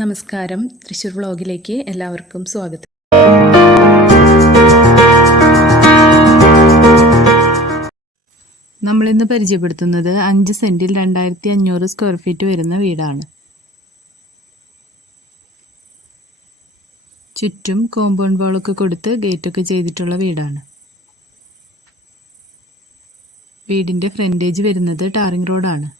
നമസ്കാരം. തൃശ്ശൂർ വ്ളോഗിലേക്ക് എല്ലാവർക്കും സ്വാഗതം. നമ്മളിന്ന് പരിചയപ്പെടുത്തുന്നത് അഞ്ച് സെന്റിൽ രണ്ടായിരത്തി അഞ്ഞൂറ് സ്ക്വയർ ഫീറ്റ് വരുന്ന വീടാണ്. ചുറ്റും കോമ്പൗണ്ട് വാളൊക്കെ കൊടുത്ത് ഗേറ്റൊക്കെ ചെയ്തിട്ടുള്ള വീടാണ്. വീടിന്റെ ഫ്രണ്ടേജ് വരുന്നത് ടാറിംഗ് റോഡാണ്.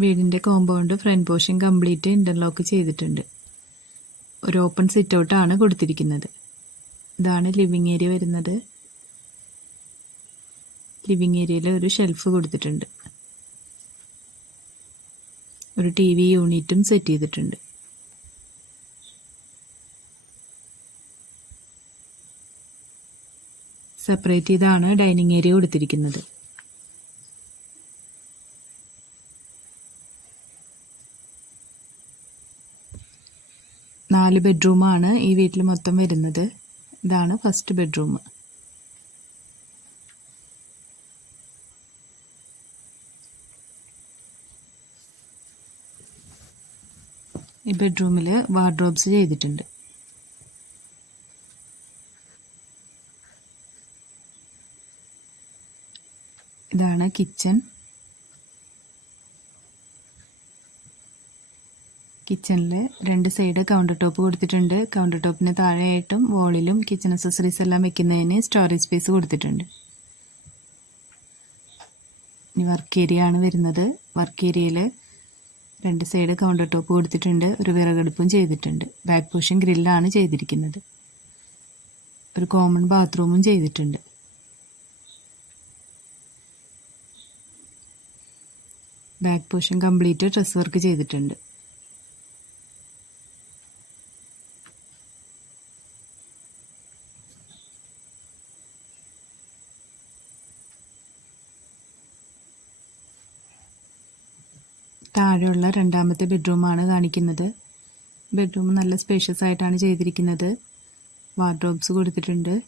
വീടിന്റെ compound front portion complete interlock ചെയ്തിട്ടുണ്ട്. ഒരു ഓപ്പൺ സിറ്റ് ഔട്ടാണ് കൊടുത്തിരിക്കുന്നത്. ഇതാണ് ലിവിങ് ഏരിയ വരുന്നത്. ലിവിങ് ഏരിയയിൽ ഒരു ഷെൽഫ് കൊടുത്തിട്ടുണ്ട്. ഒരു ടി വി യൂണിറ്റും സെറ്റ് ചെയ്തിട്ടുണ്ട്. സെപ്പറേറ്റ് ചെയ്താണ് ഡൈനിങ് ഏരിയ കൊടുത്തിരിക്കുന്നത്. നാല് ബെഡ്റൂമാണ് ഈ വീട്ടിൽ മൊത്തം വരുന്നത്. ഇതാണ് ഫസ്റ്റ് ബെഡ്റൂം. ഈ ബെഡ്റൂമിൽ വാർഡ്രോബ്സ് ചെയ്തിട്ടുണ്ട്. ഇതാണ് കിച്ചൺ. കിച്ചണിൽ രണ്ട് സൈഡ് കൗണ്ടർ ടോപ്പ് കൊടുത്തിട്ടുണ്ട്. കൗണ്ടർ ടോപ്പിന് താഴെയായിട്ടും വോളിലും കിച്ചൺ അക്സസറീസ് എല്ലാം വെക്കുന്നതിന് സ്റ്റോറേജ് സ്പേസ് കൊടുത്തിട്ടുണ്ട്. ഇനി വർക്ക് ഏരിയ ആണ് വരുന്നത്. വർക്ക് ഏരിയയിൽ രണ്ട് സൈഡ് കൗണ്ടർ ടോപ്പ് കൊടുത്തിട്ടുണ്ട്. ഒരു വിറകെടുപ്പും ചെയ്തിട്ടുണ്ട്. ബാക്ക് പോഷൻ ഗ്രില്ലാണ് ചെയ്തിരിക്കുന്നത്. ഒരു കോമൺ ബാത്റൂമും ചെയ്തിട്ടുണ്ട്. Back portion complete dress work ചെയ്തിട്ടുണ്ട്. താഴെയുള്ള രണ്ടാമത്തെ ബെഡ്റൂമാണ് കാണിക്കുന്നത്. ബെഡ്റൂം നല്ല സ്പേഷ്യസ് ആയിട്ടാണ് ചെയ്തിരിക്കുന്നത്. വാർഡ്രോബ്സ് കൊടുത്തിട്ടുണ്ട്.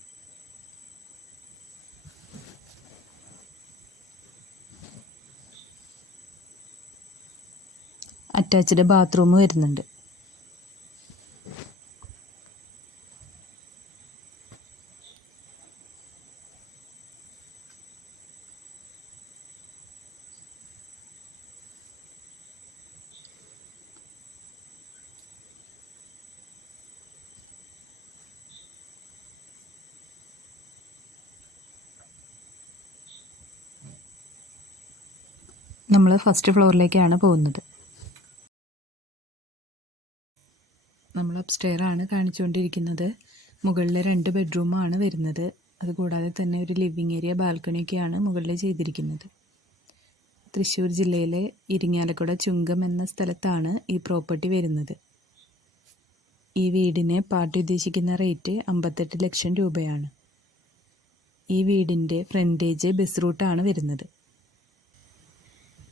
അറ്റാച്ച്ഡ് ബാത്റൂം വരുന്നുണ്ട്. നമ്മൾ ഫസ്റ്റ് ഫ്ലോറിലേക്കാണ് പോകുന്നത്. നമ്മൾ അപ്സ്റ്റെയർ ആണ് കാണിച്ചുകൊണ്ടിരിക്കുന്നത്. മുകളിലെ രണ്ട് ബെഡ്റൂമാണ് വരുന്നത്. അതുകൂടാതെ തന്നെ ഒരു ലിവിങ് ഏരിയ ബാൽക്കണിയൊക്കെയാണ് മുകളിൽ ചെയ്തിരിക്കുന്നത്. തൃശ്ശൂർ ജില്ലയിലെ ഇരിങ്ങാലക്കുട ചുങ്കം എന്ന സ്ഥലത്താണ് ഈ പ്രോപ്പർട്ടി വരുന്നത്. ഈ വീടിന് പാർട്ടി ഉദ്ദേശിക്കുന്ന റേറ്റ് അമ്പത്തെട്ട് ലക്ഷം രൂപയാണ്. ഈ വീടിന്റെ ഫ്രണ്ടേജ് ബസ് റൂട്ടാണ് വരുന്നത്.